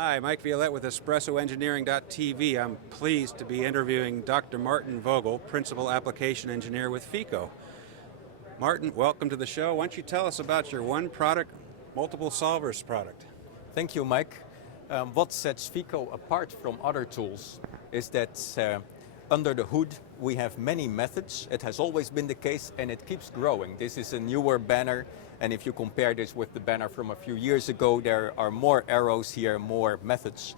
Hi, Mike Violette with EspressoEngineering.tv. I'm pleased to be interviewing Dr. Martin Vogel, Principal Application Engineer with FEKO. Martin, welcome to the show. Why don't you tell us about your one product, multiple solvers product? Thank you, Mike. What sets FEKO apart from other tools is that under the hood we have many methods. It has always been the case and it keeps growing. This is a newer banner, and if you compare this with the banner from a few years ago, there are more arrows here, more methods.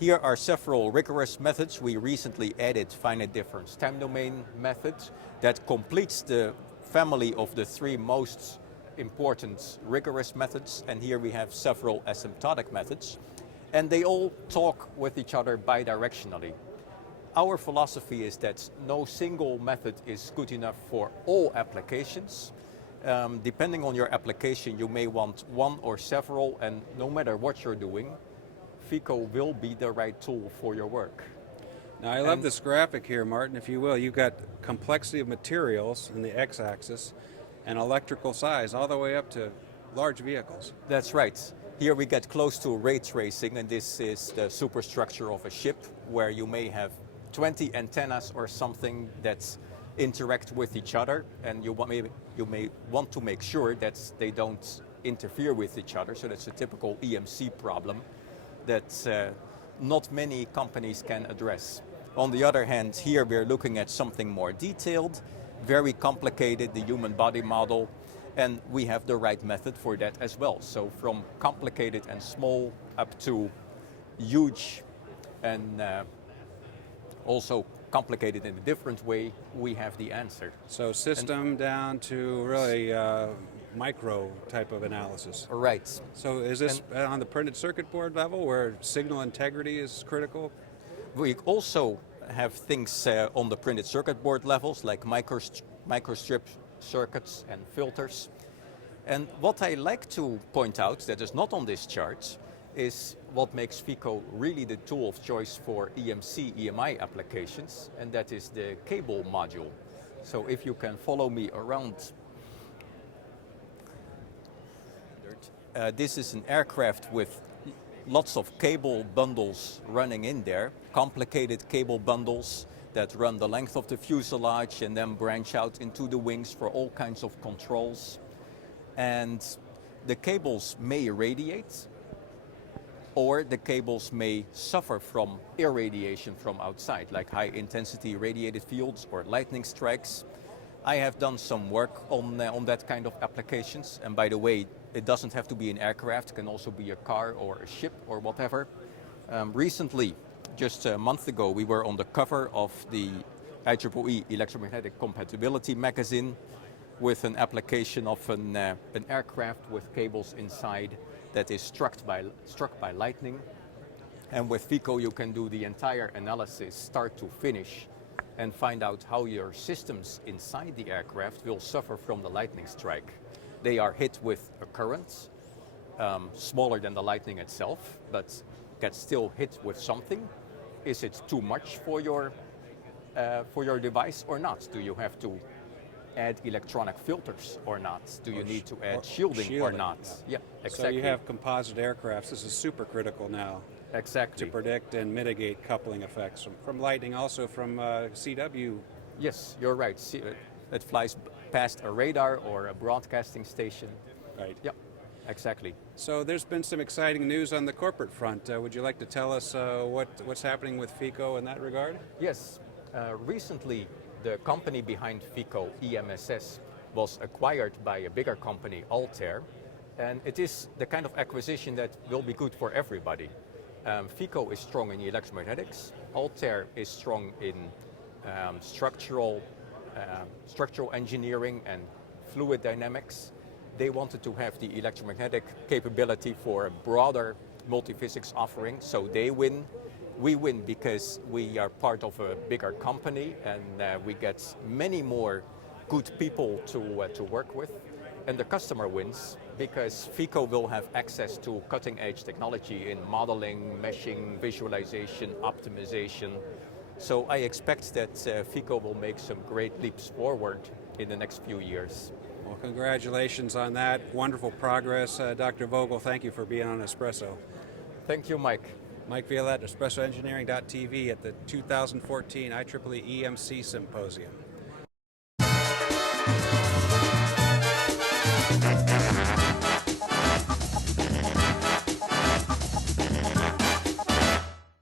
Here are several rigorous methods. We recently added finite difference time domain methods that completes the family of the three most important rigorous methods, and here we have several asymptotic methods, and they all talk with each other bidirectionally. Our philosophy is that no single method is good enough for all applications. Depending on your application, you may want one or several, and no matter what you're doing, FEKO will be the right tool for your work. Now I love this graphic here, Martin, if you will. You've got complexity of materials in the x-axis and electrical size all the way up to large vehicles. That's right. Here we get close to ray tracing, and this is the superstructure of a ship where you may have 20 antennas or something that interact with each other, and you may want to make sure that they don't interfere with each other. So that's a typical EMC problem that not many companies can address. On the other hand, here we're looking at something more detailed, very complicated, the human body model, and we have the right method for that as well. So from complicated and small up to huge and also complicated in a different way, we have the answer. So system down to really micro type of analysis. Right. So is this on the printed circuit board level where signal integrity is critical? We also have things on the printed circuit board levels like microstrip circuits and filters. And what I like to point out that is not on this chart is what makes FEKO really the tool of choice for EMC, EMI applications, and that is the cable module. So if you can follow me around, this is an aircraft with lots of cable bundles running in there, complicated cable bundles that run the length of the fuselage and then branch out into the wings for all kinds of controls. And the cables may irradiate, or the cables may suffer from irradiation from outside, like high intensity radiated fields or lightning strikes. I have done some work on that kind of applications, and by the way, it doesn't have to be an aircraft, it can also be a car or a ship or whatever. Recently, just a month ago, we were on the cover of the IEEE Electromagnetic Compatibility magazine with an application of an aircraft with cables inside that is struck by lightning. And with FEKO you can do the entire analysis start to finish and find out how your systems inside the aircraft will suffer from the lightning strike. They are hit with a current, smaller than the lightning itself, but get still hit with something. Is it too much for your device or not? Do you have to add electronic filters or not? Do you need to add shielding or not? Yeah, exactly. So you have composite aircrafts. This is super critical now. Exactly. To predict and mitigate coupling effects from lightning, also from CW. Yes, you're right. It flies past a radar or a broadcasting station. Right. Yep, exactly. So there's been some exciting news on the corporate front. Would you like to tell us what's happening with FEKO in that regard? Yes. Recently, the company behind FEKO, EMSS, was acquired by a bigger company, Altair, and it is the kind of acquisition that will be good for everybody. FEKO is strong in electromagnetics, Altair is strong in structural engineering and fluid dynamics. They wanted to have the electromagnetic capability for a broader multiphysics offering, so they win. We win because we are part of a bigger company and we get many more good people to work with. And the customer wins because FEKO will have access to cutting-edge technology in modeling, meshing, visualization, optimization. So I expect that FEKO will make some great leaps forward in the next few years. Well, congratulations on that. Wonderful progress. Dr. Vogel, thank you for being on Espresso. Thank you, Mike. Mike Violette, EspressoEngineering.tv at the 2014 IEEE EMC Symposium.